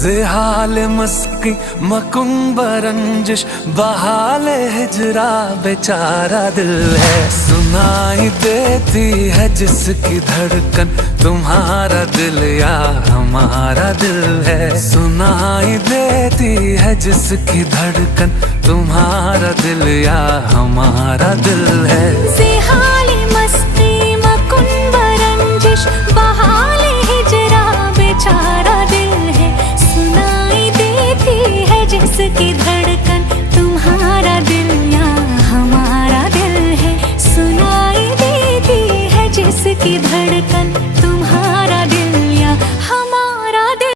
ज़ेहाल मस्की मकुंब रंजिश बहाल हिजरा बेचारा दिल है। सुनाई देती है जिसकी धड़कन तुम्हारा दिल या हमारा दिल है। सुनाई देती है जिसकी धड़कन तुम्हारा दिल या हमारा दिल है।